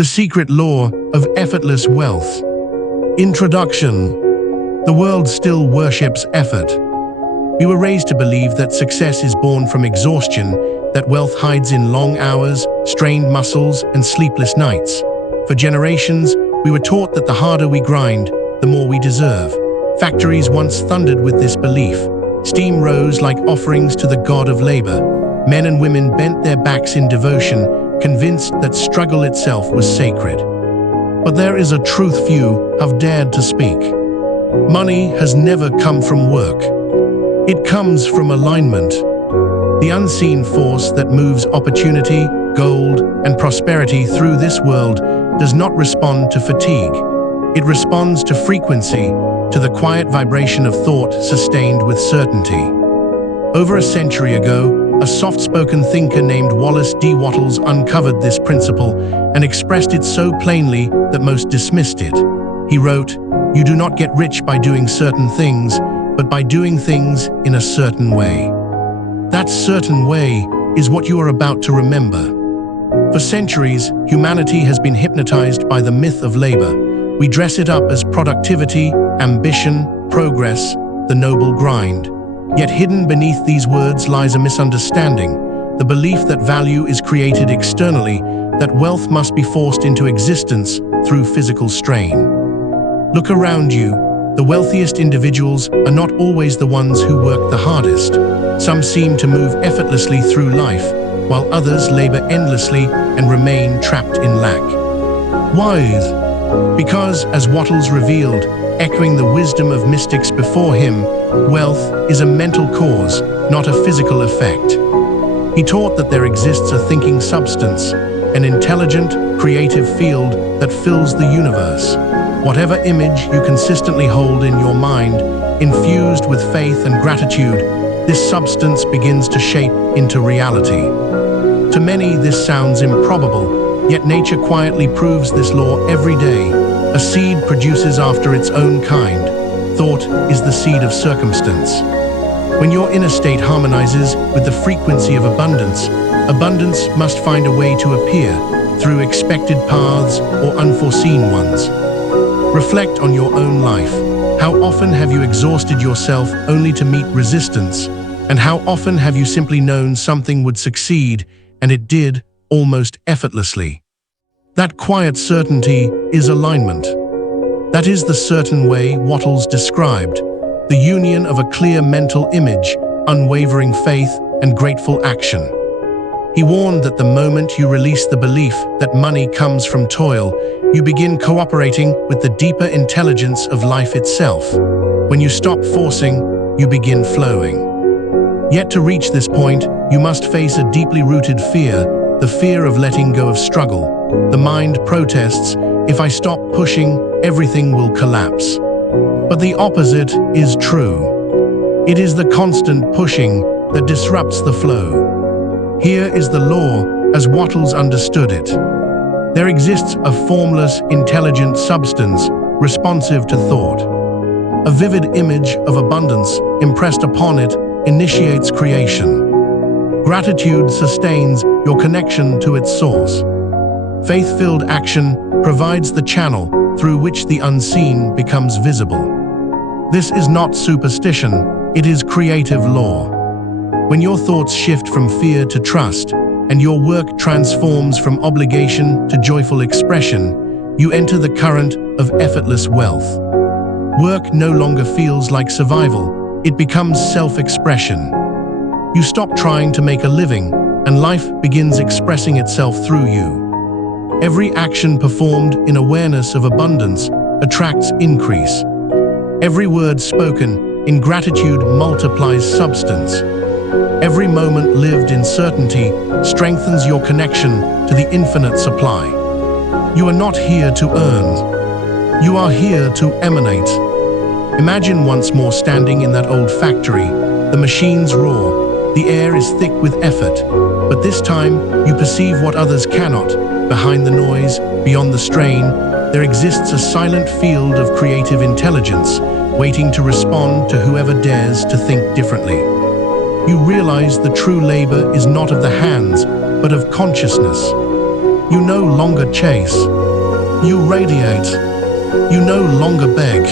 The Secret Law of Effortless Wealth. Introduction. The world still worships effort. We were raised to believe that success is born from exhaustion, that wealth hides in long hours, strained muscles, and sleepless nights. For generations, we were taught that the harder we grind, the more we deserve. Factories once thundered with this belief. Steam rose like offerings to the god of labor. Men and women bent their backs in devotion, convinced that struggle itself was sacred. But there is a truth few have dared to speak. Money has never come from work. It comes from alignment. The unseen force that moves opportunity, gold, and prosperity through this world does not respond to fatigue. It responds to frequency, to the quiet vibration of thought sustained with certainty. Over a century ago, a soft-spoken thinker named Wallace D. Wattles uncovered this principle and expressed it so plainly that most dismissed it. He wrote, "You do not get rich by doing certain things, but by doing things in a certain way." That certain way is what you are about to remember. For centuries, humanity has been hypnotized by the myth of labor. We dress it up as productivity, ambition, progress, the noble grind. Yet hidden beneath these words lies a misunderstanding, the belief that value is created externally, that wealth must be forced into existence through physical strain. Look around you. The wealthiest individuals are not always the ones who work the hardest. Some seem to move effortlessly through life, while others labor endlessly and remain trapped in lack. Why? Because, as Wattles revealed, echoing the wisdom of mystics before him, wealth is a mental cause, not a physical effect. He taught that there exists a thinking substance, an intelligent, creative field that fills the universe. Whatever image you consistently hold in your mind, infused with faith and gratitude, this substance begins to shape into reality. To many, this sounds improbable, yet nature quietly proves this law every day. A seed produces after its own kind. Thought is the seed of circumstance. When your inner state harmonizes with the frequency of abundance, abundance must find a way to appear through expected paths or unforeseen ones. Reflect on your own life. How often have you exhausted yourself only to meet resistance? And how often have you simply known something would succeed, and it did, almost effortlessly? That quiet certainty is alignment. That is the certain way Wattles described, the union of a clear mental image, unwavering faith, and grateful action. He warned that the moment you release the belief that money comes from toil, you begin cooperating with the deeper intelligence of life itself. When you stop forcing, you begin flowing. Yet to reach this point, you must face a deeply rooted fear, the fear of letting go of struggle. The mind protests, if I stop pushing, everything will collapse. But the opposite is true. It is the constant pushing that disrupts the flow. Here is the law, as Wattles understood it. There exists a formless, intelligent substance, responsive to thought. A vivid image of abundance impressed upon it initiates creation. Gratitude sustains your connection to its source. Faith-filled action provides the channel through which the unseen becomes visible. This is not superstition, it is creative law. When your thoughts shift from fear to trust, and your work transforms from obligation to joyful expression, you enter the current of effortless wealth. Work no longer feels like survival, it becomes self-expression. You stop trying to make a living, and life begins expressing itself through you. Every action performed in awareness of abundance attracts increase. Every word spoken in gratitude multiplies substance. Every moment lived in certainty strengthens your connection to the infinite supply. You are not here to earn. You are here to emanate. Imagine once more standing in that old factory. The machines roar. The air is thick with effort. But this time, you perceive what others cannot. Behind the noise, beyond the strain, there exists a silent field of creative intelligence, waiting to respond to whoever dares to think differently. You realize the true labor is not of the hands, but of consciousness. You no longer chase. You radiate. You no longer beg.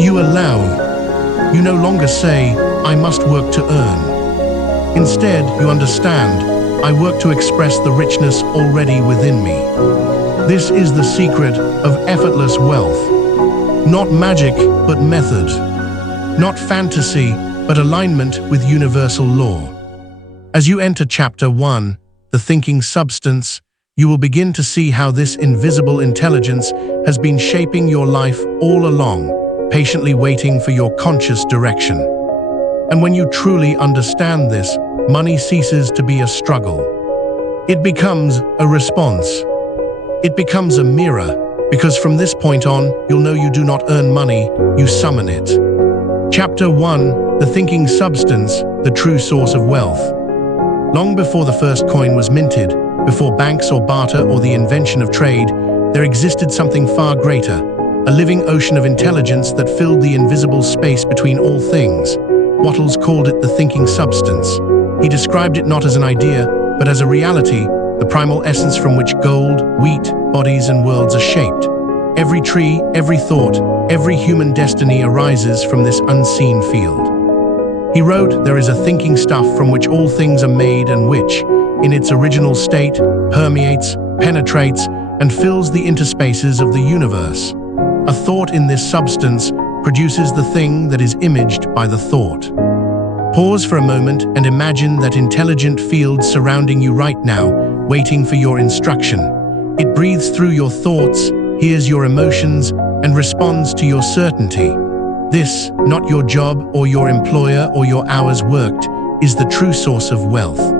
You allow. You no longer say, I must work to earn. Instead, you understand, I work to express the richness already within me. This is the secret of effortless wealth. Not magic, but method. Not fantasy, but alignment with universal law. As you enter Chapter 1, The Thinking Substance, you will begin to see how this invisible intelligence has been shaping your life all along, patiently waiting for your conscious direction. And when you truly understand this, money ceases to be a struggle. It becomes a response. It becomes a mirror, because from this point on, you'll know you do not earn money, you summon it. Chapter 1, The Thinking Substance, the True Source of Wealth. Long before the first coin was minted, before banks or barter or the invention of trade, there existed something far greater, a living ocean of intelligence that filled the invisible space between all things. Wattles called it the thinking substance. He described it not as an idea, but as a reality, the primal essence from which gold, wheat, bodies, and worlds are shaped. Every tree, every thought, every human destiny arises from this unseen field. He wrote, there is a thinking stuff from which all things are made and which, in its original state, permeates, penetrates, and fills the interspaces of the universe. A thought in this substance produces the thing that is imaged by the thought. Pause for a moment and imagine that intelligent field surrounding you right now, waiting for your instruction. It breathes through your thoughts, hears your emotions, and responds to your certainty. This, not your job or your employer or your hours worked, is the true source of wealth.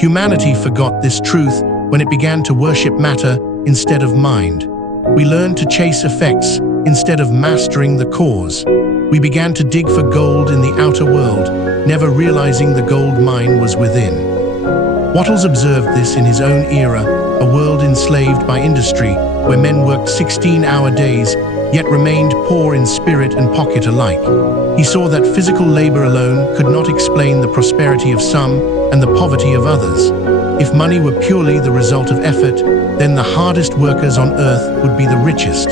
Humanity forgot this truth when it began to worship matter instead of mind. We learned to chase effects instead of mastering the cause. We began to dig for gold in the outer world, never realizing the gold mine was within. Wattles observed this in his own era, a world enslaved by industry, where men worked 16-hour days, yet remained poor in spirit and pocket alike. He saw that physical labor alone could not explain the prosperity of some and the poverty of others. If money were purely the result of effort, then the hardest workers on earth would be the richest.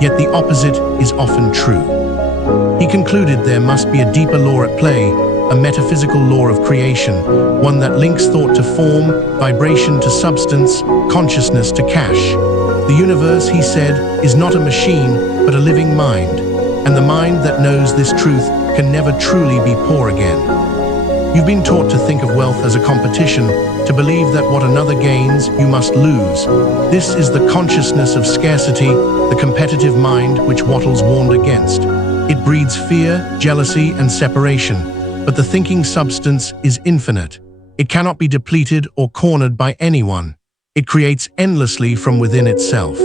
Yet the opposite is often true. He concluded there must be a deeper law at play, a metaphysical law of creation, one that links thought to form, vibration to substance, consciousness to cash. The universe, he said, is not a machine, but a living mind, and the mind that knows this truth can never truly be poor again. You've been taught to think of wealth as a competition, to believe that what another gains, you must lose. This is the consciousness of scarcity, the competitive mind which Wattles warned against. It breeds fear, jealousy, and separation, but the thinking substance is infinite. It cannot be depleted or cornered by anyone. It creates endlessly from within itself.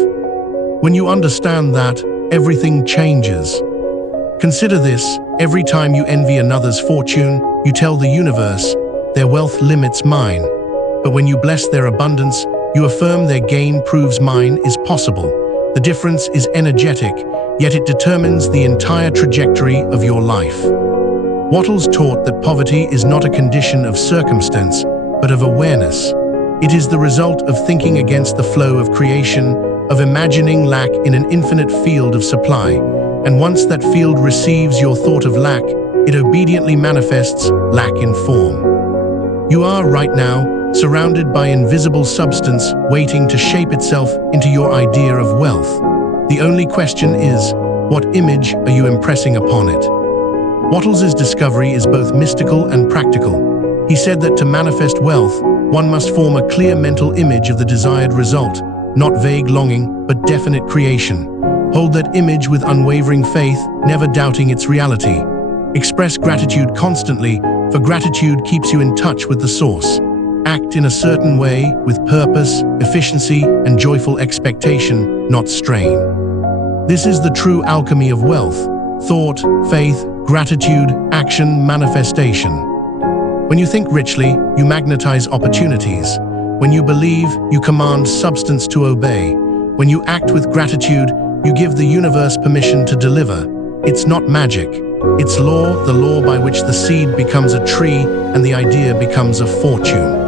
When you understand that, everything changes. Consider this, every time you envy another's fortune, you tell the universe, their wealth limits mine. But when you bless their abundance, you affirm their gain proves mine is possible. The difference is energetic, yet it determines the entire trajectory of your life. Wattles taught that poverty is not a condition of circumstance, but of awareness. It is the result of thinking against the flow of creation, of imagining lack in an infinite field of supply. And once that field receives your thought of lack, it obediently manifests lack in form. You are right now surrounded by invisible substance waiting to shape itself into your idea of wealth. The only question is, what image are you impressing upon it? Wattles' discovery is both mystical and practical. He said that to manifest wealth, one must form a clear mental image of the desired result, not vague longing, but definite creation. Hold that image with unwavering faith, never doubting its reality. Express gratitude constantly, for gratitude keeps you in touch with the source. Act in a certain way, with purpose, efficiency, and joyful expectation, not strain. This is the true alchemy of wealth: thought, faith, gratitude, action, manifestation. When you think richly, you magnetize opportunities. When you believe, you command substance to obey. When you act with gratitude, you give the universe permission to deliver. It's not magic. It's law, the law by which the seed becomes a tree and the idea becomes a fortune.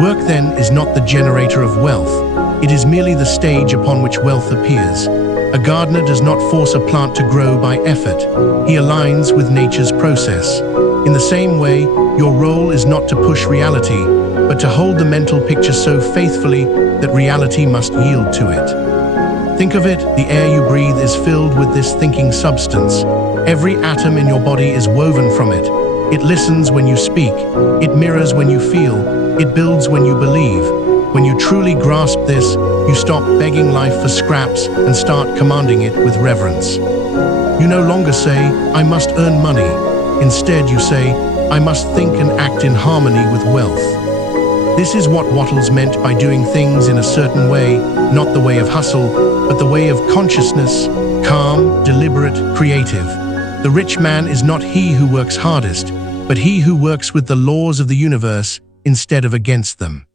Work, then, is not the generator of wealth. It is merely the stage upon which wealth appears. A gardener does not force a plant to grow by effort. He aligns with nature's process. In the same way, your role is not to push reality, but to hold the mental picture so faithfully that reality must yield to it. Think of it, the air you breathe is filled with this thinking substance. Every atom in your body is woven from it. It listens when you speak. It mirrors when you feel. It builds when you believe. When you truly grasp this, you stop begging life for scraps and start commanding it with reverence. You no longer say, "I must earn money." Instead, you say, "I must think and act in harmony with wealth." This is what Wattles meant by doing things in a certain way, not the way of hustle, but the way of consciousness, calm, deliberate, creative. The rich man is not he who works hardest, but he who works with the laws of the universe instead of against them.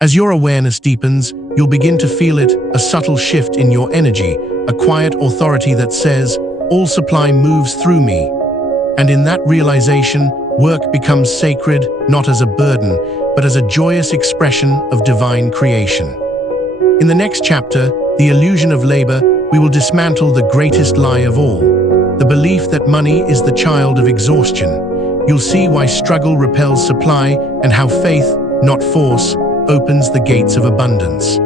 As your awareness deepens, you'll begin to feel it, a subtle shift in your energy, a quiet authority that says, "All supply moves through me." And in that realization, work becomes sacred, not as a burden, but as a joyous expression of divine creation. In the next chapter, The Illusion of Labor, we will dismantle the greatest lie of all, the belief that money is the child of exhaustion. You'll see why struggle repels supply and how faith, not force, opens the gates of abundance.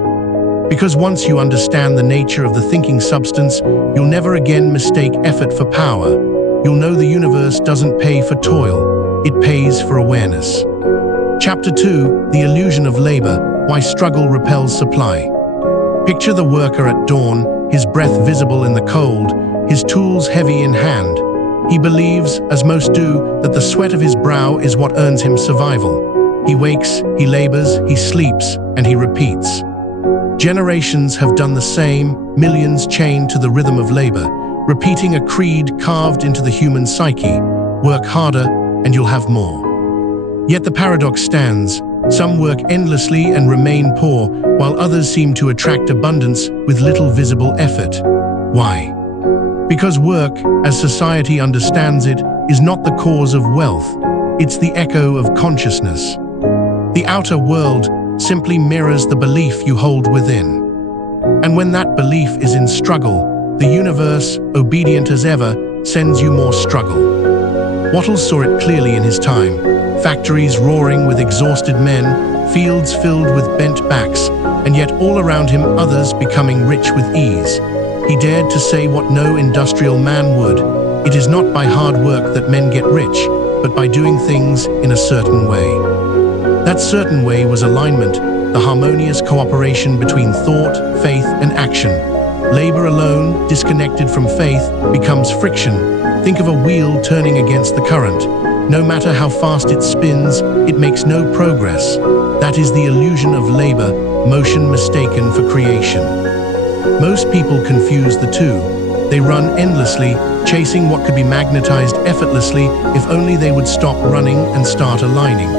Because once you understand the nature of the thinking substance, you'll never again mistake effort for power. You'll know the universe doesn't pay for toil, it pays for awareness. Chapter 2, The Illusion of Labor, Why Struggle Repels Supply. Picture the worker at dawn, his breath visible in the cold, his tools heavy in hand. He believes, as most do, that the sweat of his brow is what earns him survival. He wakes, he labors, he sleeps, and he repeats. Generations have done the same, millions chained to the rhythm of labor, repeating a creed carved into the human psyche: work harder, and you'll have more. Yet the paradox stands. Some work endlessly and remain poor, while others seem to attract abundance with little visible effort. Why? Because work, as society understands it, is not the cause of wealth. It's the echo of consciousness. The outer world simply mirrors the belief you hold within. And when that belief is in struggle, the universe, obedient as ever, sends you more struggle. Wattles saw it clearly in his time. Factories roaring with exhausted men, fields filled with bent backs, and yet all around him others becoming rich with ease. He dared to say what no industrial man would: "It is not by hard work that men get rich, but by doing things in a certain way." That certain way was alignment, the harmonious cooperation between thought, faith, and action. Labor alone, disconnected from faith, becomes friction. Think of a wheel turning against the current. No matter how fast it spins, it makes no progress. That is the illusion of labor, motion mistaken for creation. Most people confuse the two. They run endlessly, chasing what could be magnetized effortlessly if only they would stop running and start aligning.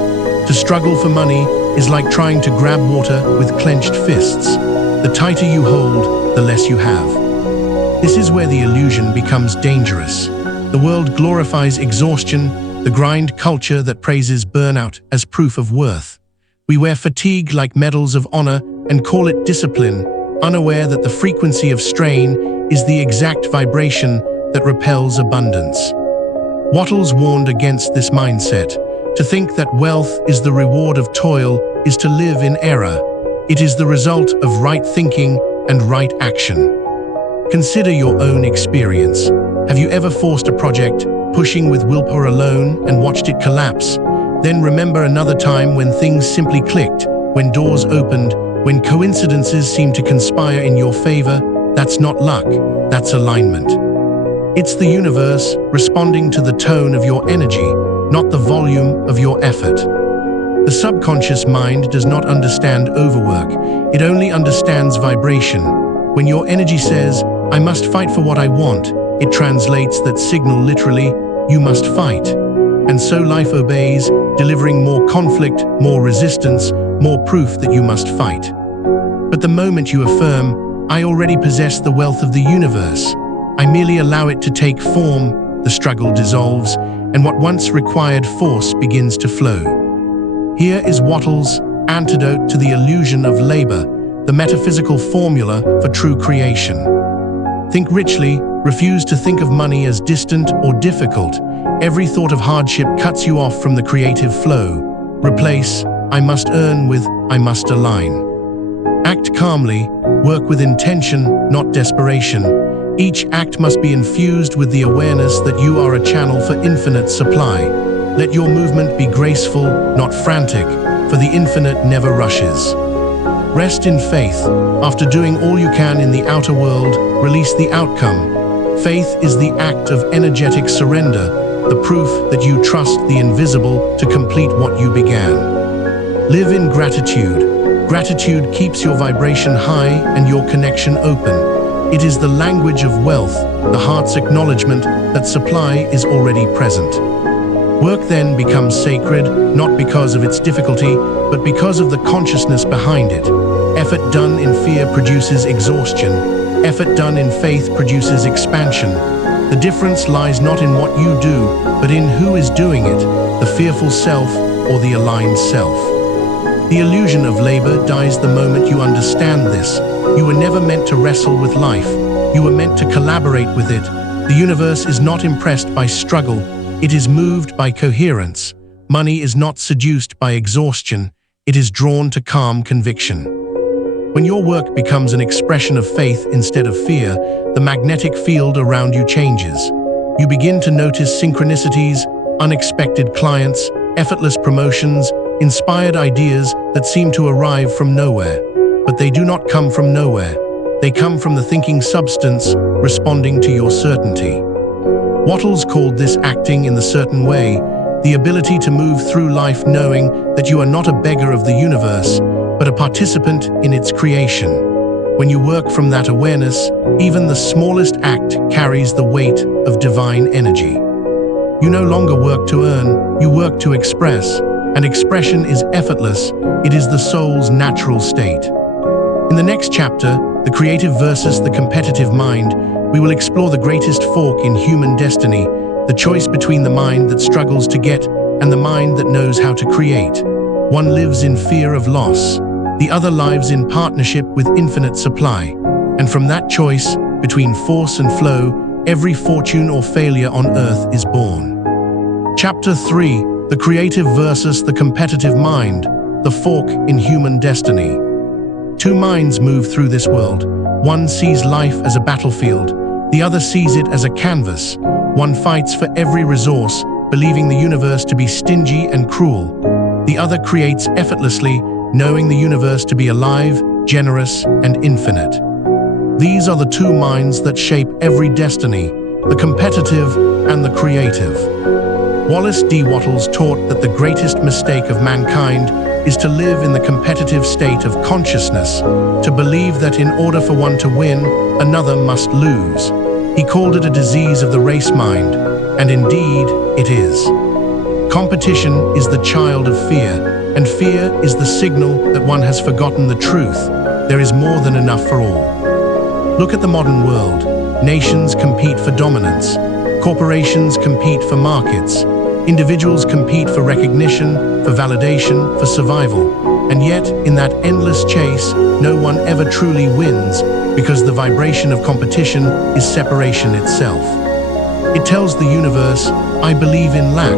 To struggle for money is like trying to grab water with clenched fists. The tighter you hold, the less you have. This is where the illusion becomes dangerous. The world glorifies exhaustion, the grind culture that praises burnout as proof of worth. We wear fatigue like medals of honor and call it discipline, unaware that the frequency of strain is the exact vibration that repels abundance. Wattles warned against this mindset. To think that wealth is the reward of toil is to live in error. It is the result of right thinking and right action. Consider your own experience. Have you ever forced a project, pushing with willpower alone, and watched it collapse? Then remember another time when things simply clicked, when doors opened, when coincidences seemed to conspire in your favor. That's not luck, that's alignment. It's the universe responding to the tone of your energy, not the volume of your effort. The subconscious mind does not understand overwork, it only understands vibration. When your energy says, "I must fight for what I want," it translates that signal literally, "You must fight." And so life obeys, delivering more conflict, more resistance, more proof that you must fight. But the moment you affirm, "I already possess the wealth of the universe, I merely allow it to take form," the struggle dissolves, and what once required force begins to flow. Here is Wattles, antidote to the illusion of labor, the metaphysical formula for true creation. Think richly, refuse to think of money as distant or difficult. Every thought of hardship cuts you off from the creative flow. Replace "I must earn" with "I must align." Act calmly, work with intention, not desperation. Each act must be infused with the awareness that you are a channel for infinite supply. Let your movement be graceful, not frantic, for the infinite never rushes. Rest in faith. After doing all you can in the outer world, release the outcome. Faith is the act of energetic surrender, the proof that you trust the invisible to complete what you began. Live in gratitude. Gratitude keeps your vibration high and your connection open. It is the language of wealth, the heart's acknowledgement that supply is already present. Work then becomes sacred, not because of its difficulty, but because of the consciousness behind it. Effort done in fear produces exhaustion. Effort done in faith produces expansion. The difference lies not in what you do, but in who is doing it, the fearful self or the aligned self. The illusion of labor dies the moment you understand this. You were never meant to wrestle with life. You were meant to collaborate with it. The universe is not impressed by struggle. It is moved by coherence. Money is not seduced by exhaustion. It is drawn to calm conviction. When your work becomes an expression of faith instead of fear, the magnetic field around you changes. You begin to notice synchronicities, unexpected clients, effortless promotions, inspired ideas that seem to arrive from nowhere. But they do not come from nowhere. They come from the thinking substance responding to your certainty. Wattles called this acting in the certain way, the ability to move through life knowing that you are not a beggar of the universe, but a participant in its creation. When you work from that awareness, even the smallest act carries the weight of divine energy. You no longer work to earn, you work to express, and expression is effortless. It is the soul's natural state. In the next chapter, The Creative versus the Competitive Mind, we will explore the greatest fork in human destiny, the choice between the mind that struggles to get and the mind that knows how to create. One lives in fear of loss, the other lives in partnership with infinite supply. And from that choice, between force and flow, every fortune or failure on earth is born. Chapter 3: The Creative versus the Competitive Mind, the fork in human destiny. Two minds move through this world. One sees life as a battlefield, the other sees it as a canvas. One fights for every resource, believing the universe to be stingy and cruel. The other creates effortlessly, knowing the universe to be alive, generous, and infinite. These are the two minds that shape every destiny, the competitive and the creative. Wallace D. Wattles taught that the greatest mistake of mankind is to live in the competitive state of consciousness, to believe that in order for one to win, another must lose. He called it a disease of the race mind, and indeed, it is. Competition is the child of fear, and fear is the signal that one has forgotten the truth. There is more than enough for all. Look at the modern world. Nations compete for dominance. Corporations compete for markets. Individuals compete for recognition, for validation, for survival. And yet, in that endless chase, no one ever truly wins, because the vibration of competition is separation itself. It tells the universe, I believe in lack,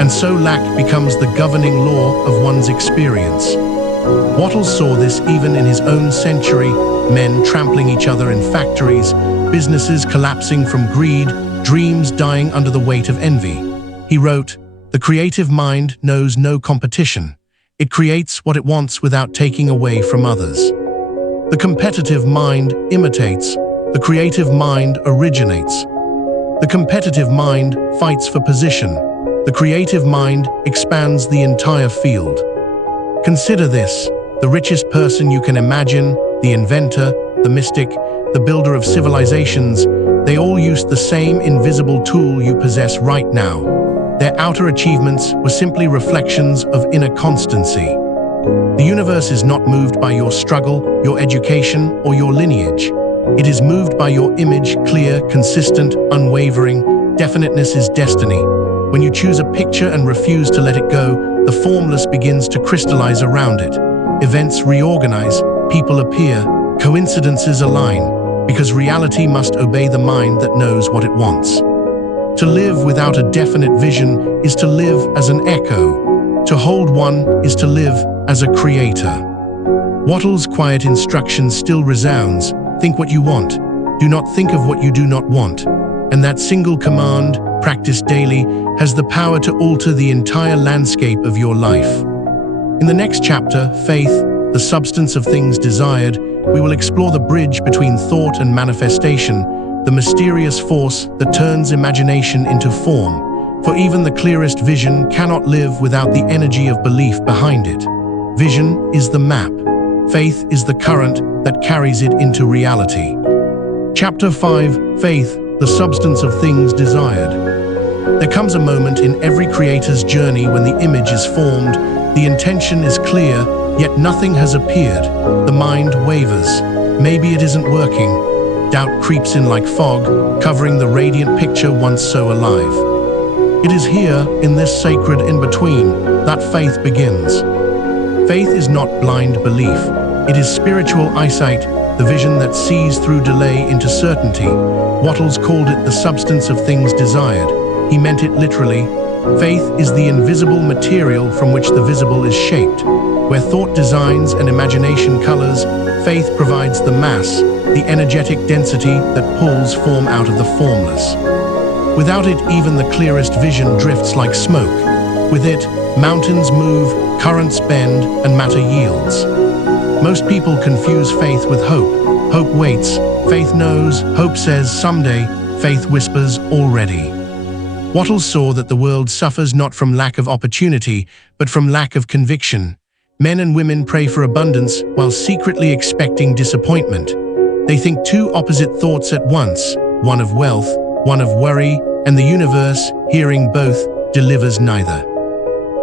and so lack becomes the governing law of one's experience. Wattles saw this even in his own century, men trampling each other in factories, businesses collapsing from greed, dreams dying under the weight of envy. He wrote, "The creative mind knows no competition. It creates what it wants without taking away from others. The competitive mind imitates. The creative mind originates. The competitive mind fights for position. The creative mind expands the entire field." Consider this: the richest person you can imagine, the inventor, the mystic, the builder of civilizations, they all used the same invisible tool you possess right now. Their outer achievements were simply reflections of inner constancy. The universe is not moved by your struggle, your education, or your lineage. It is moved by your image, clear, consistent, unwavering. Definiteness is destiny. When you choose a picture and refuse to let it go, the formless begins to crystallize around it. Events reorganize, people appear, coincidences align, because reality must obey the mind that knows what it wants. To live without a definite vision is to live as an echo. To hold one is to live as a creator. Wattles' quiet instruction still resounds: think what you want, do not think of what you do not want. And that single command, practiced daily, has the power to alter the entire landscape of your life. In the next chapter, Faith, the Substance of Things Desired, we will explore the bridge between thought and manifestation, the mysterious force that turns imagination into form. For even the clearest vision cannot live without the energy of belief behind it. Vision is the map. Faith is the current that carries it into reality. Chapter 5, Faith, the Substance of Things Desired. There comes a moment in every creator's journey when the image is formed, the intention is clear, yet nothing has appeared. The mind wavers. Maybe it isn't working. Doubt creeps in like fog, covering the radiant picture once so alive. It is here, in this sacred in-between, that faith begins. Faith is not blind belief. It is spiritual eyesight, the vision that sees through delay into certainty. Wattles called it the substance of things desired. He meant it literally. Faith is the invisible material from which the visible is shaped. Where thought designs and imagination colors, faith provides the mass, the energetic density that pulls form out of the formless. Without it, even the clearest vision drifts like smoke. With it, mountains move, currents bend, and matter yields. Most people confuse faith with hope. Hope waits, faith knows, hope says someday, faith whispers already. Wattles saw that the world suffers not from lack of opportunity, but from lack of conviction. Men and women pray for abundance while secretly expecting disappointment. They think two opposite thoughts at once, one of wealth, one of worry, and the universe, hearing both, delivers neither.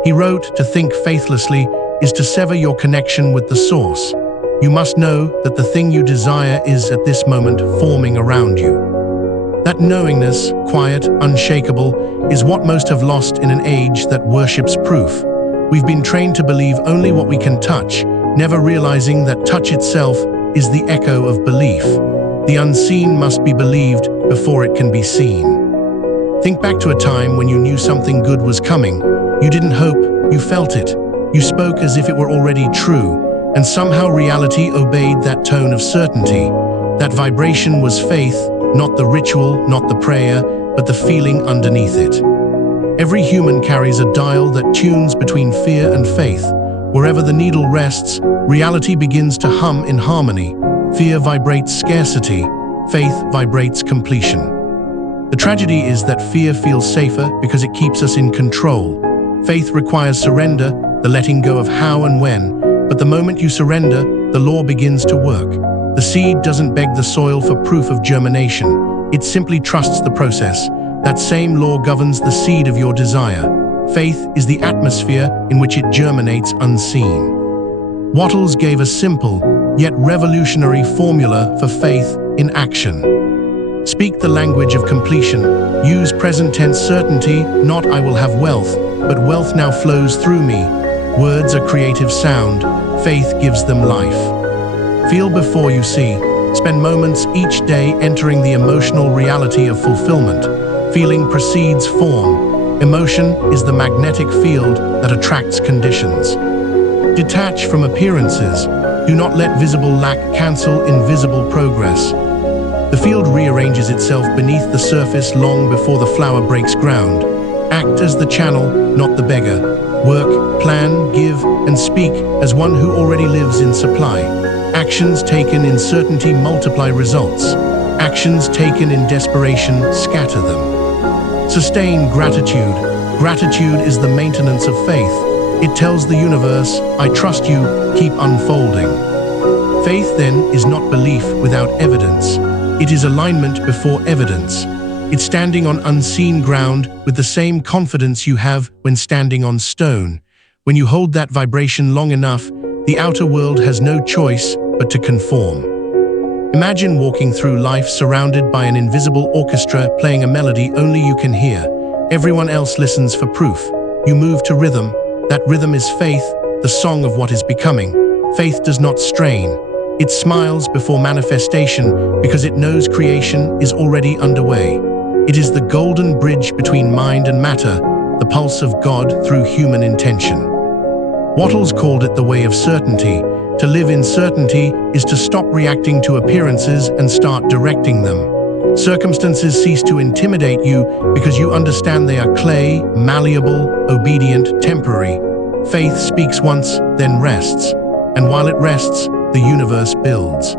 He wrote, to think faithlessly is to sever your connection with the source. You must know that the thing you desire is at this moment forming around you. That knowingness, quiet, unshakable, is what most have lost in an age that worships proof. We've been trained to believe only what we can touch, never realizing that touch itself is the echo of belief. The unseen must be believed before it can be seen. Think back to a time when you knew something good was coming. You didn't hope, you felt it. You spoke as if it were already true, and somehow reality obeyed that tone of certainty. That vibration was faith, not the ritual, not the prayer, but the feeling underneath it. Every human carries a dial that tunes between fear and faith. Wherever the needle rests, reality begins to hum in harmony. Fear vibrates scarcity, faith vibrates completion. The tragedy is that fear feels safer because it keeps us in control. Faith requires surrender, the letting go of how and when, but the moment you surrender, the law begins to work. The seed doesn't beg the soil for proof of germination. It simply trusts the process. That same law governs the seed of your desire. Faith is the atmosphere in which it germinates unseen. Wattles gave a simple, yet revolutionary formula for faith in action. Speak the language of completion. Use present tense certainty, not I will have wealth, but wealth now flows through me. Words are creative sound. Faith gives them life. Feel before you see. Spend moments each day entering the emotional reality of fulfillment. Feeling precedes form. Emotion is the magnetic field that attracts conditions. Detach from appearances. Do not let visible lack cancel invisible progress. The field rearranges itself beneath the surface long before the flower breaks ground. Act as the channel, not the beggar. Work, plan, give, and speak as one who already lives in supply. Actions taken in certainty multiply results. Actions taken in desperation scatter them. Sustain gratitude. Gratitude is the maintenance of faith. It tells the universe, I trust you, keep unfolding. Faith, then, is not belief without evidence. It is alignment before evidence. It's standing on unseen ground with the same confidence you have when standing on stone. When you hold that vibration long enough, the outer world has no choice but to conform. Imagine walking through life surrounded by an invisible orchestra playing a melody only you can hear. Everyone else listens for proof. You move to rhythm. That rhythm is faith, the song of what is becoming. Faith does not strain. It smiles before manifestation because it knows creation is already underway. It is the golden bridge between mind and matter, the pulse of God through human intention. Wattles called it the way of certainty. To live in certainty is to stop reacting to appearances and start directing them. Circumstances cease to intimidate you because you understand they are clay, malleable, obedient, temporary. Faith speaks once, then rests. And while it rests, the universe builds.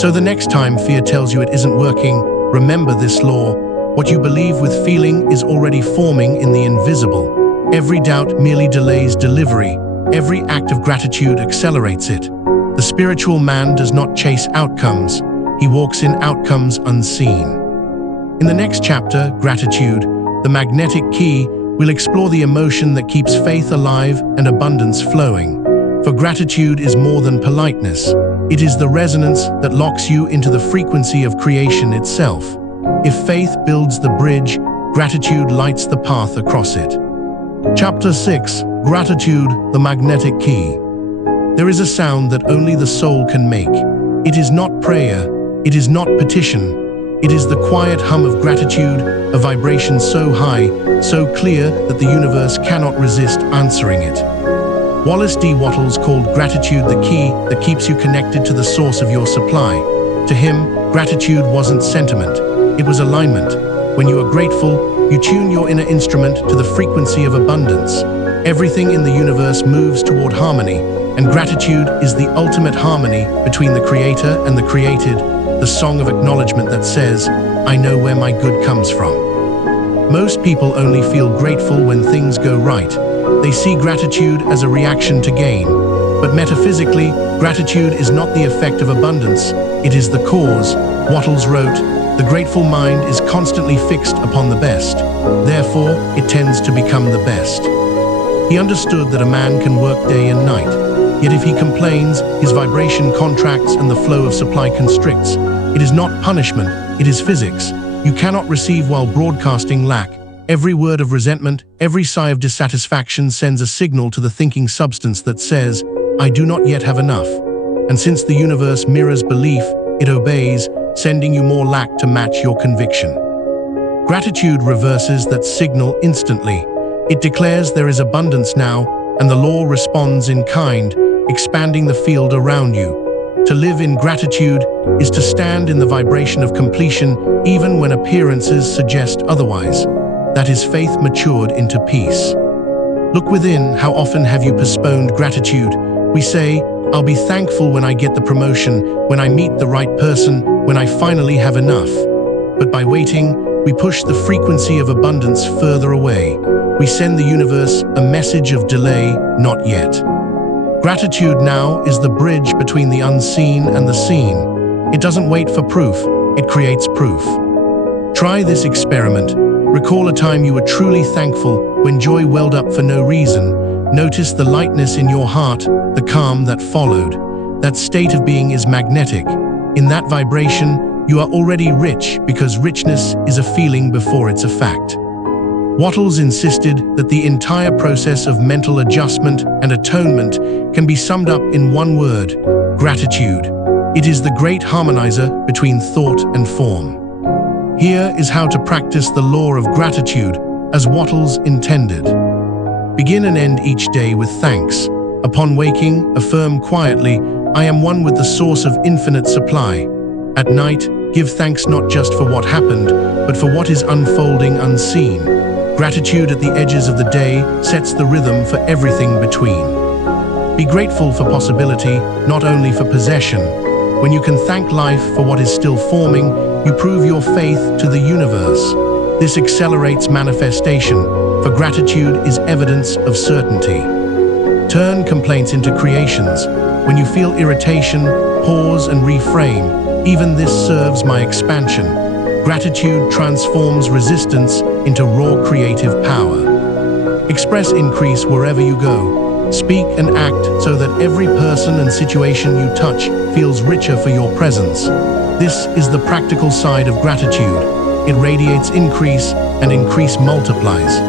So the next time fear tells you it isn't working, remember this law. What you believe with feeling is already forming in the invisible. Every doubt merely delays delivery. Every act of gratitude accelerates it. The spiritual man does not chase outcomes. He walks in outcomes unseen. In the next chapter, Gratitude, the magnetic key, we'll explore the emotion that keeps faith alive and abundance flowing. For gratitude is more than politeness. It is the resonance that locks you into the frequency of creation itself. If faith builds the bridge, gratitude lights the path across it. Chapter 6, Gratitude, the magnetic key. There is a sound that only the soul can make. It is not prayer. It is not petition. It is the quiet hum of gratitude, a vibration so high, so clear that the universe cannot resist answering it. Wallace D. Wattles called gratitude the key that keeps you connected to the source of your supply. To him, gratitude wasn't sentiment. It was alignment. When you are grateful, you tune your inner instrument to the frequency of abundance. Everything in the universe moves toward harmony, and gratitude is the ultimate harmony between the creator and the created, the song of acknowledgement that says, I know where my good comes from. Most people only feel grateful when things go right. They see gratitude as a reaction to gain. But metaphysically, gratitude is not the effect of abundance, it is the cause. Wattles wrote, the grateful mind is constantly fixed upon the best. Therefore, it tends to become the best. He understood that a man can work day and night. Yet if he complains, his vibration contracts and the flow of supply constricts. It is not punishment, it is physics. You cannot receive while broadcasting lack. Every word of resentment, every sigh of dissatisfaction sends a signal to the thinking substance that says, I do not yet have enough. And since the universe mirrors belief, it obeys, sending you more lack to match your conviction. Gratitude reverses that signal instantly. It declares there is abundance now, and the law responds in kind, expanding the field around you. To live in gratitude is to stand in the vibration of completion even when appearances suggest otherwise. That is faith matured into peace. Look within. How often have you postponed gratitude? We say, I'll be thankful when I get the promotion, when I meet the right person, when I finally have enough. But by waiting, we push the frequency of abundance further away. We send the universe a message of delay, not yet. Gratitude now is the bridge between the unseen and the seen. It doesn't wait for proof, it creates proof. Try this experiment. Recall a time you were truly thankful when joy welled up for no reason. Notice the lightness in your heart, the calm that followed. That state of being is magnetic. In that vibration, you are already rich because richness is a feeling before it's a fact. Wattles insisted that the entire process of mental adjustment and atonement can be summed up in one word: gratitude. It is the great harmonizer between thought and form. Here is how to practice the law of gratitude as Wattles intended. Begin and end each day with thanks. Upon waking, affirm quietly, I am one with the source of infinite supply. At night, give thanks not just for what happened, but for what is unfolding unseen. Gratitude at the edges of the day sets the rhythm for everything between. Be grateful for possibility, not only for possession. When you can thank life for what is still forming, you prove your faith to the universe. This accelerates manifestation, for gratitude is evidence of certainty. Turn complaints into creations. When you feel irritation, pause and reframe. Even this serves my expansion. Gratitude transforms resistance into raw creative power. Express increase wherever you go. Speak and act so that every person and situation you touch feels richer for your presence. This is the practical side of gratitude. It radiates increase, and increase multiplies.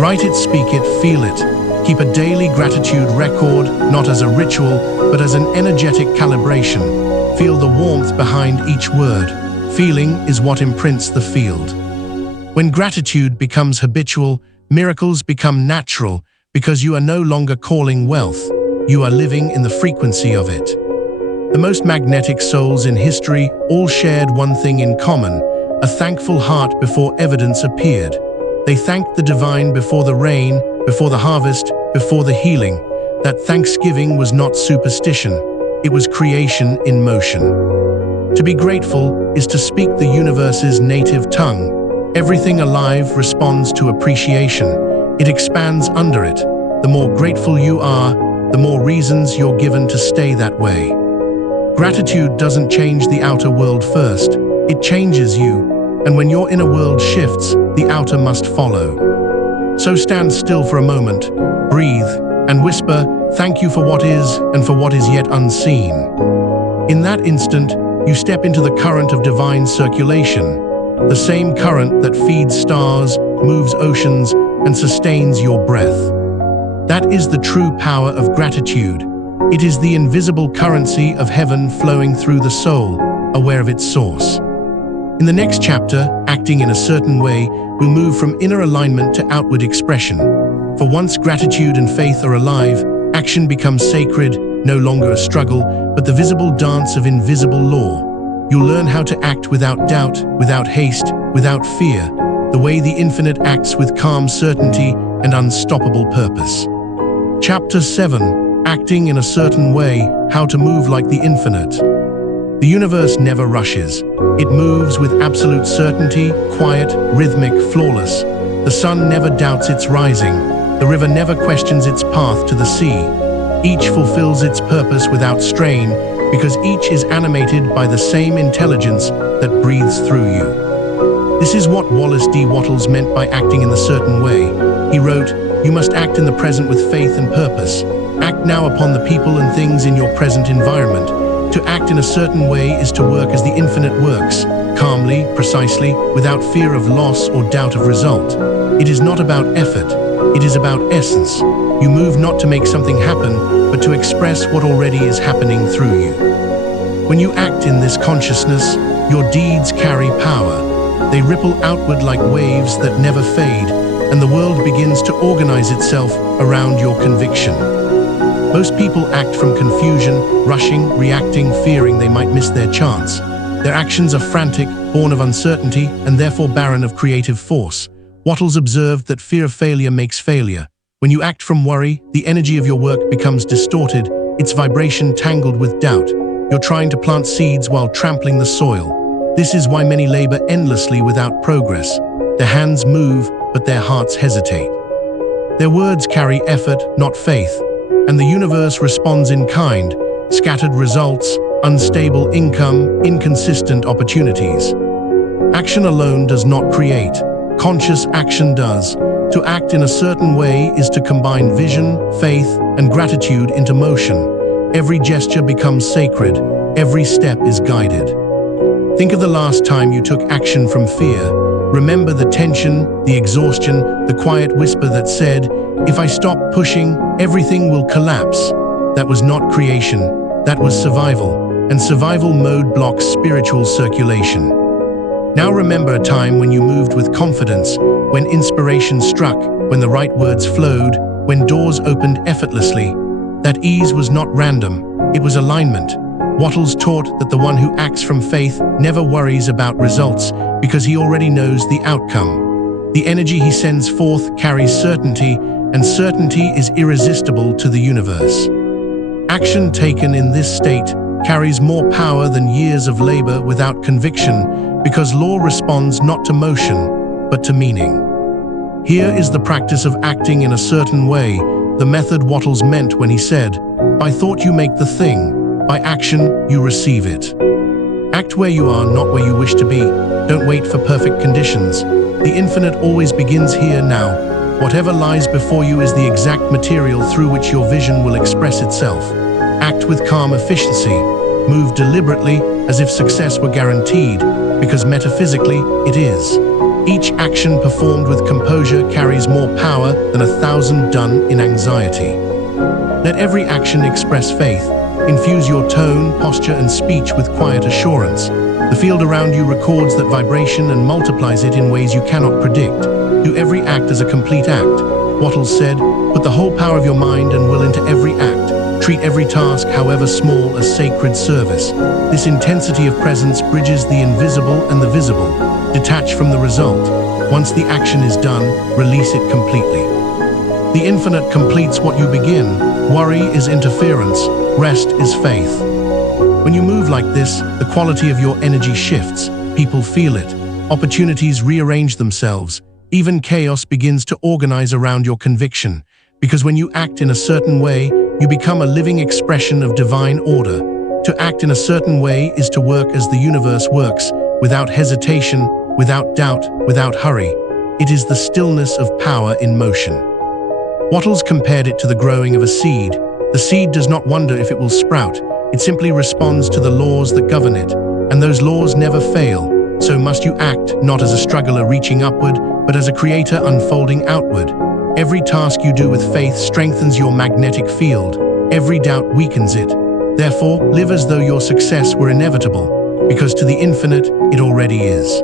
Write it, speak it, feel it. Keep a daily gratitude record, not as a ritual, but as an energetic calibration. Feel the warmth behind each word. Feeling is what imprints the field. When gratitude becomes habitual, miracles become natural because you are no longer calling wealth. You are living in the frequency of it. The most magnetic souls in history all shared one thing in common: a thankful heart before evidence appeared. They thanked the divine before the rain, before the harvest, before the healing. That thanksgiving was not superstition. It was creation in motion. To be grateful is to speak the universe's native tongue. Everything alive responds to appreciation. It expands under it. The more grateful you are, the more reasons you're given to stay that way. Gratitude doesn't change the outer world first. It changes you. And when your inner world shifts, the outer must follow. So stand still for a moment, breathe, and whisper, "Thank you for what is and for what is yet unseen." In that instant, you step into the current of divine circulation. The same current that feeds stars, moves oceans, and sustains your breath. That is the true power of gratitude. It is the invisible currency of heaven flowing through the soul, aware of its source. In the next chapter, Acting in a Certain Way, we'll move from inner alignment to outward expression. For once gratitude and faith are alive, action becomes sacred, no longer a struggle, but the visible dance of invisible law. You'll learn how to act without doubt, without haste, without fear, the way the infinite acts with calm certainty and unstoppable purpose. Chapter 7, Acting in a Certain Way, How to Move Like the Infinite. The universe never rushes. It moves with absolute certainty, quiet, rhythmic, flawless. The sun never doubts its rising. The river never questions its path to the sea. Each fulfills its purpose without strain, because each is animated by the same intelligence that breathes through you. This is what Wallace D. Wattles meant by acting in a certain way. He wrote, "You must act in the present with faith and purpose. Act now upon the people and things in your present environment. To act in a certain way is to work as the infinite works, calmly, precisely, without fear of loss or doubt of result. It is not about effort, it is about essence. You move not to make something happen, but to express what already is happening through you. When you act in this consciousness, your deeds carry power. They ripple outward like waves that never fade, and the world begins to organize itself around your conviction. Most people act from confusion, rushing, reacting, fearing they might miss their chance. Their actions are frantic, born of uncertainty, and therefore barren of creative force. Wattles observed that fear of failure makes failure. When you act from worry, the energy of your work becomes distorted, its vibration tangled with doubt. You're trying to plant seeds while trampling the soil. This is why many labor endlessly without progress. Their hands move, but their hearts hesitate. Their words carry effort, not faith, and the universe responds in kind: scattered results, unstable income, inconsistent opportunities. Action alone does not create. Conscious action does. To act in a certain way is to combine vision, faith, and gratitude into motion. Every gesture becomes sacred. Every step is guided. Think of the last time you took action from fear. Remember the tension, the exhaustion, the quiet whisper that said, "If I stop pushing, everything will collapse." That was not creation. That was survival. And survival mode blocks spiritual circulation. Now remember a time when you moved with confidence, when inspiration struck, when the right words flowed, when doors opened effortlessly. That ease was not random, it was alignment. Wattles taught that the one who acts from faith never worries about results because he already knows the outcome. The energy he sends forth carries certainty, and certainty is irresistible to the universe. Action taken in this state carries more power than years of labor without conviction, because law responds not to motion, but to meaning. Here is the practice of acting in a certain way, the method Wattles meant when he said, "By thought you make the thing, by action you receive it." Act where you are, not where you wish to be. Don't wait for perfect conditions. The infinite always begins here now. Whatever lies before you is the exact material through which your vision will express itself. Act with calm efficiency. Move deliberately as if success were guaranteed, because metaphysically it is. Each action performed with composure carries more power than 1,000 done in anxiety. Let every action express faith. Infuse your tone, posture, and speech with quiet assurance. The field around you records that vibration and multiplies it in ways you cannot predict. Do every act as a complete act. Wattles said, "Put the whole power of your mind and will into every act. Treat every task, however small, as sacred service." This intensity of presence bridges the invisible and the visible. Detach from the result. Once the action is done, release it completely. The infinite completes what you begin. Worry is interference. Rest is faith. When you move like this, the quality of your energy shifts. People feel it. Opportunities rearrange themselves. Even chaos begins to organize around your conviction. Because when you act in a certain way, you become a living expression of divine order. To act in a certain way is to work as the universe works, without hesitation, without doubt, without hurry. It is the stillness of power in motion. Wattles compared it to the growing of a seed. The seed does not wonder if it will sprout. It simply responds to the laws that govern it. And those laws never fail. So must you act not as a struggler reaching upward, but as a creator unfolding outward. Every task you do with faith strengthens your magnetic field. Every doubt weakens it. Therefore, live as though your success were inevitable, because to the infinite, it already is.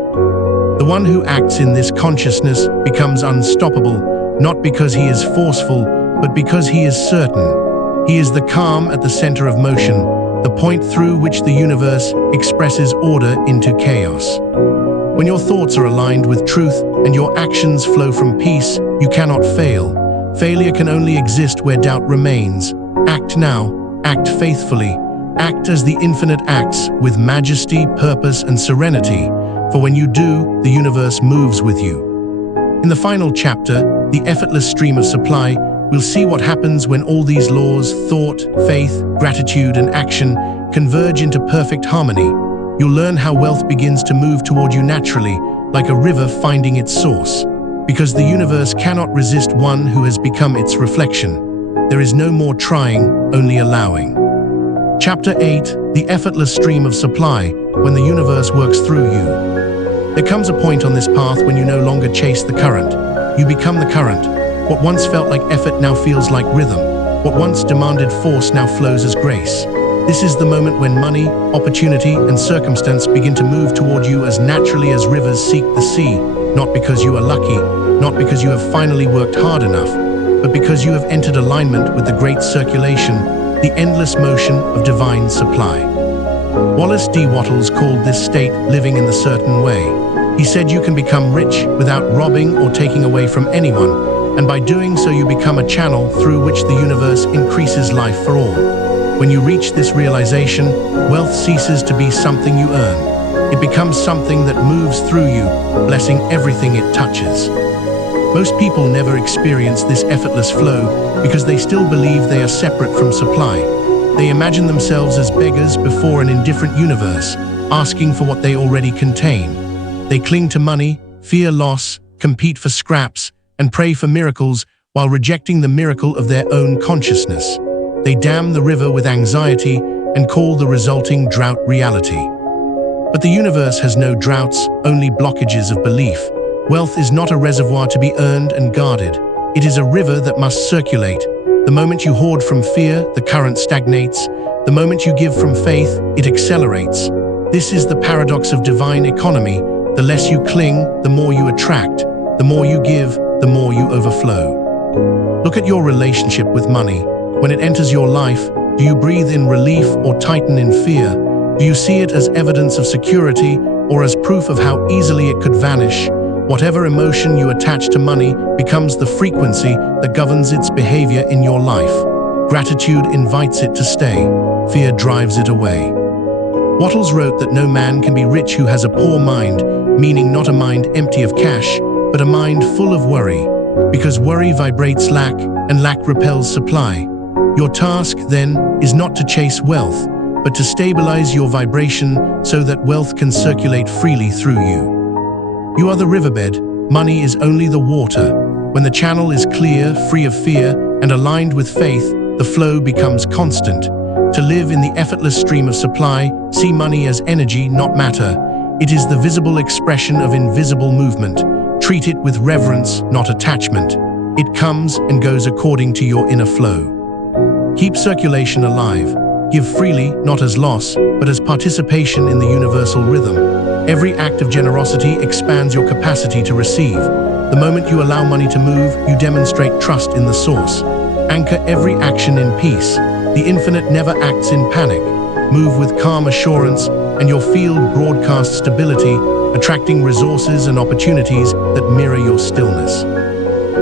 The one who acts in this consciousness becomes unstoppable, not because he is forceful, but because he is certain. He is the calm at the center of motion, the point through which the universe expresses order into chaos. When your thoughts are aligned with truth and your actions flow from peace, you cannot fail. Failure can only exist where doubt remains. Act now, act faithfully, act as the infinite acts, with majesty, purpose, and serenity. For when you do, the universe moves with you. In the final chapter, The Effortless Stream of Supply, we'll see what happens when all these laws, thought, faith, gratitude, and action converge into perfect harmony. You'll learn how wealth begins to move toward you naturally, like a river finding its source. Because the universe cannot resist one who has become its reflection. There is no more trying, only allowing. Chapter 8, The Effortless Stream of Supply, when the universe works through you. There comes a point on this path when you no longer chase the current. You become the current. What once felt like effort now feels like rhythm. What once demanded force now flows as grace. This is the moment when money, opportunity, and circumstance begin to move toward you as naturally as rivers seek the sea, not because you are lucky, not because you have finally worked hard enough, but because you have entered alignment with the great circulation, the endless motion of divine supply. Wallace D. Wattles called this state living in the certain way. He said you can become rich without robbing or taking away from anyone, and by doing so you become a channel through which the universe increases life for all. When you reach this realization, wealth ceases to be something you earn. It becomes something that moves through you, blessing everything it touches. Most people never experience this effortless flow because they still believe they are separate from supply. They imagine themselves as beggars before an indifferent universe, asking for what they already contain. They cling to money, fear loss, compete for scraps, and pray for miracles while rejecting the miracle of their own consciousness. They dam the river with anxiety and call the resulting drought reality. But the universe has no droughts, only blockages of belief. Wealth is not a reservoir to be earned and guarded. It is a river that must circulate. The moment you hoard from fear, the current stagnates. The moment you give from faith, it accelerates. This is the paradox of divine economy. The less you cling, the more you attract. The more you give, the more you overflow. Look at your relationship with money. When it enters your life, do you breathe in relief or tighten in fear? Do you see it as evidence of security or as proof of how easily it could vanish? Whatever emotion you attach to money becomes the frequency that governs its behavior in your life. Gratitude invites it to stay. Fear drives it away. Wattles wrote that no man can be rich who has a poor mind, meaning not a mind empty of cash, but a mind full of worry. Because worry vibrates lack, and lack repels supply. Your task, then, is not to chase wealth, but to stabilize your vibration so that wealth can circulate freely through you. You are the riverbed, money is only the water. When the channel is clear, free of fear, and aligned with faith, the flow becomes constant. To live in the effortless stream of supply, see money as energy, not matter. It is the visible expression of invisible movement. Treat it with reverence, not attachment. It comes and goes according to your inner flow. Keep circulation alive. Give freely, not as loss, but as participation in the universal rhythm. Every act of generosity expands your capacity to receive. The moment you allow money to move, you demonstrate trust in the source. Anchor every action in peace. The infinite never acts in panic. Move with calm assurance, and your field broadcasts stability, attracting resources and opportunities that mirror your stillness.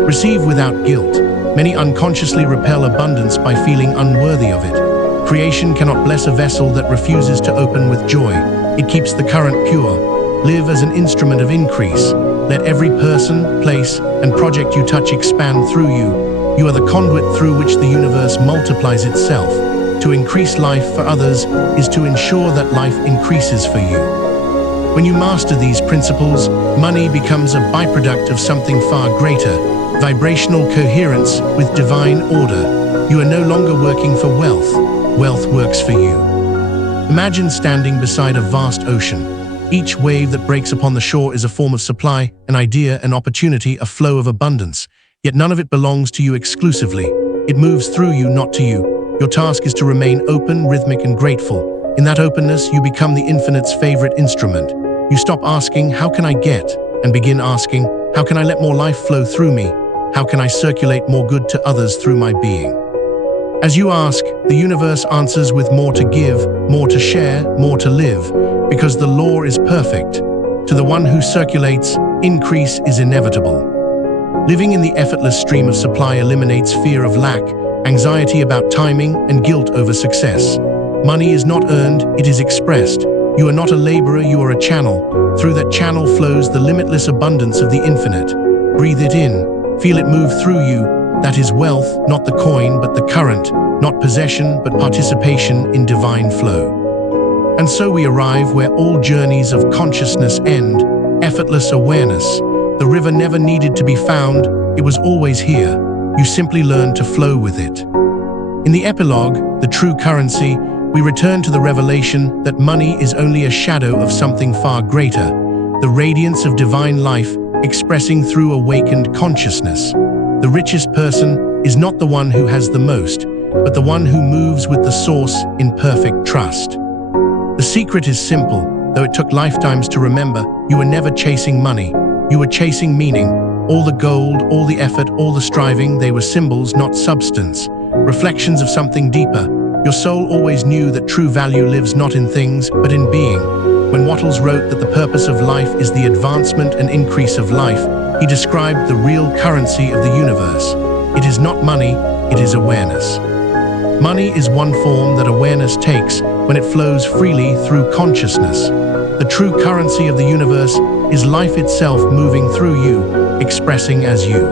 Receive without guilt. Many unconsciously repel abundance by feeling unworthy of it. Creation cannot bless a vessel that refuses to open with joy. It keeps the current pure. Live as an instrument of increase. Let every person, place, and project you touch expand through you. You are the conduit through which the universe multiplies itself. To increase life for others is to ensure that life increases for you. When you master these principles, money becomes a byproduct of something far greater, vibrational coherence with divine order. You are no longer working for wealth. Wealth works for you. Imagine standing beside a vast ocean. Each wave that breaks upon the shore is a form of supply, an idea, an opportunity, a flow of abundance. Yet none of it belongs to you exclusively. It moves through you, not to you. Your task is to remain open, rhythmic, and grateful. In that openness, you become the infinite's favorite instrument. You stop asking, "How can I get?" and begin asking, "How can I let more life flow through me? How can I circulate more good to others through my being?" As you ask, the universe answers with more to give, more to share, more to live, because the law is perfect. To the one who circulates, increase is inevitable. Living in the effortless stream of supply eliminates fear of lack, anxiety about timing, and guilt over success. Money is not earned, it is expressed. You are not a laborer, you are a channel. Through that channel flows the limitless abundance of the infinite. Breathe it in, feel it move through you. That is wealth, not the coin, but the current, not possession, but participation in divine flow. And so we arrive where all journeys of consciousness end, effortless awareness. The river never needed to be found, it was always here. You simply learn to flow with it. In the epilogue, The True Currency, we return to the revelation that money is only a shadow of something far greater, the radiance of divine life expressing through awakened consciousness. The richest person is not the one who has the most, but the one who moves with the source in perfect trust. The secret is simple, though it took lifetimes to remember. You were never chasing money, you were chasing meaning. All the gold, all the effort, all the striving, they were symbols, not substance, reflections of something deeper. Your soul always knew that true value lives not in things, but in being. When Wattles wrote that the purpose of life is the advancement and increase of life, he described the real currency of the universe. It is not money, it is awareness. Money is one form that awareness takes when it flows freely through consciousness. The true currency of the universe is life itself moving through you, expressing as you.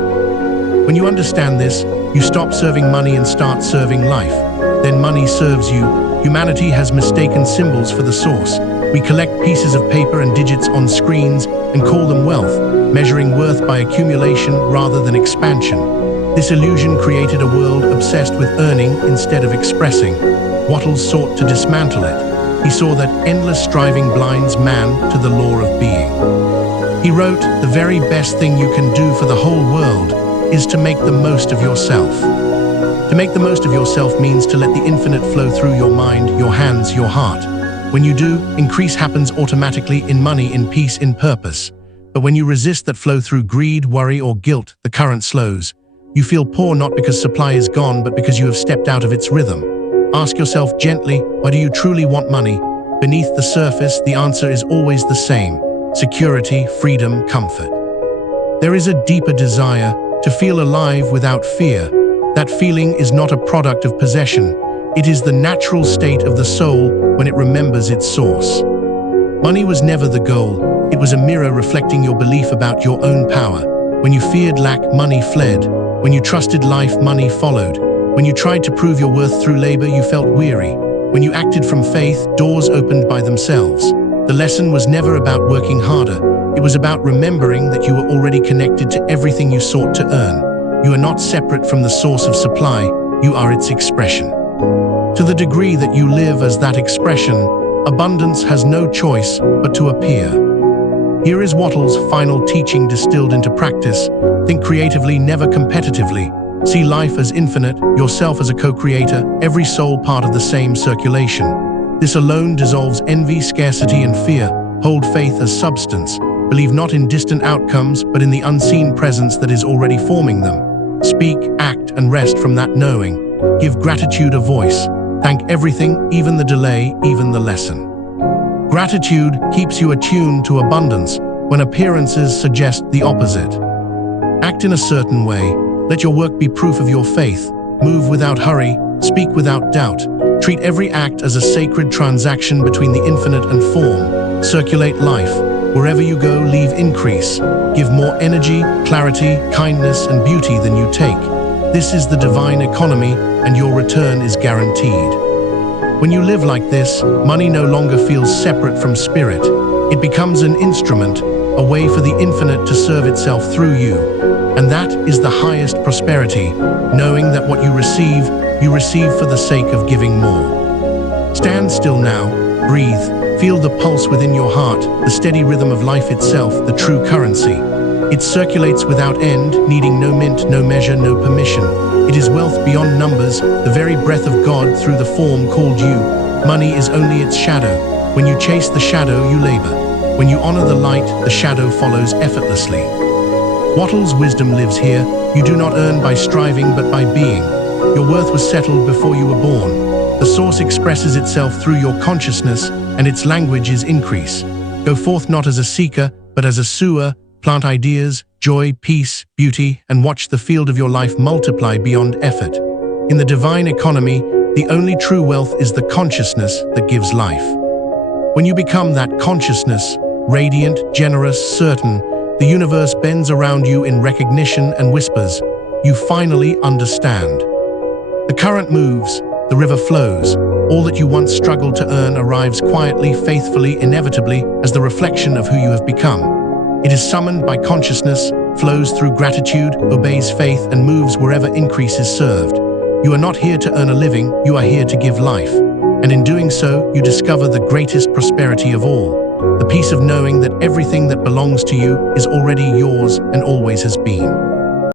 When you understand this, you stop serving money and start serving life. Then money serves you. Humanity has mistaken symbols for the source. We collect pieces of paper and digits on screens and call them wealth, measuring worth by accumulation rather than expansion. This illusion created a world obsessed with earning instead of expressing. Wattles sought to dismantle it. He saw that endless striving blinds man to the law of being. He wrote, "The very best thing you can do for the whole world is to make the most of yourself." To make the most of yourself means to let the infinite flow through your mind, your hands, your heart. When you do, increase happens automatically in money, in peace, in purpose. But when you resist that flow through greed, worry, or guilt, the current slows. You feel poor not because supply is gone, but because you have stepped out of its rhythm. Ask yourself gently, why do you truly want money? Beneath the surface, the answer is always the same: security, freedom, comfort. There is a deeper desire to feel alive without fear. That feeling is not a product of possession. It is the natural state of the soul when it remembers its source. Money was never the goal. It was a mirror reflecting your belief about your own power. When you feared lack, money fled. When you trusted life, money followed. When you tried to prove your worth through labor, you felt weary. When you acted from faith, doors opened by themselves. The lesson was never about working harder. It was about remembering that you were already connected to everything you sought to earn. You are not separate from the source of supply, you are its expression. To the degree that you live as that expression, abundance has no choice but to appear. Here is Wattles' final teaching distilled into practice. Think creatively, never competitively. See life as infinite, yourself as a co-creator, every soul part of the same circulation. This alone dissolves envy, scarcity, and fear. Hold faith as substance. Believe not in distant outcomes, but in the unseen presence that is already forming them. Speak, act, and rest from that knowing. Give gratitude a voice. Thank everything, even the delay, even the lesson. Gratitude keeps you attuned to abundance when appearances suggest the opposite. Act in a certain way. Let your work be proof of your faith. Move without hurry. Speak without doubt. Treat every act as a sacred transaction between the infinite and form. Circulate life. Wherever you go, leave increase. Give more energy, clarity, kindness, and beauty than you take. This is the divine economy, and your return is guaranteed. When you live like this, money no longer feels separate from spirit. It becomes an instrument, a way for the infinite to serve itself through you. And that is the highest prosperity, knowing that what you receive for the sake of giving more. Stand still now, breathe, feel the pulse within your heart, the steady rhythm of life itself, the true currency. It circulates without end, needing no mint, no measure, no permission. It is wealth beyond numbers, the very breath of God through the form called you. Money is only its shadow. When you chase the shadow, you labor. When you honor the light, the shadow follows effortlessly. Wattles' wisdom lives here. You do not earn by striving, but by being. Your worth was settled before you were born. The source expresses itself through your consciousness, and its language is increase. Go forth not as a seeker, but as a sower. Plant ideas, joy, peace, beauty, and watch the field of your life multiply beyond effort. In the divine economy, the only true wealth is the consciousness that gives life. When you become that consciousness, radiant, generous, certain, the universe bends around you in recognition and whispers, "You finally understand." The current moves, the river flows. All that you once struggled to earn arrives quietly, faithfully, inevitably, as the reflection of who you have become. It is summoned by consciousness, flows through gratitude, obeys faith, and moves wherever increase is served. You are not here to earn a living, you are here to give life. And in doing so, you discover the greatest prosperity of all, the peace of knowing that everything that belongs to you is already yours and always has been.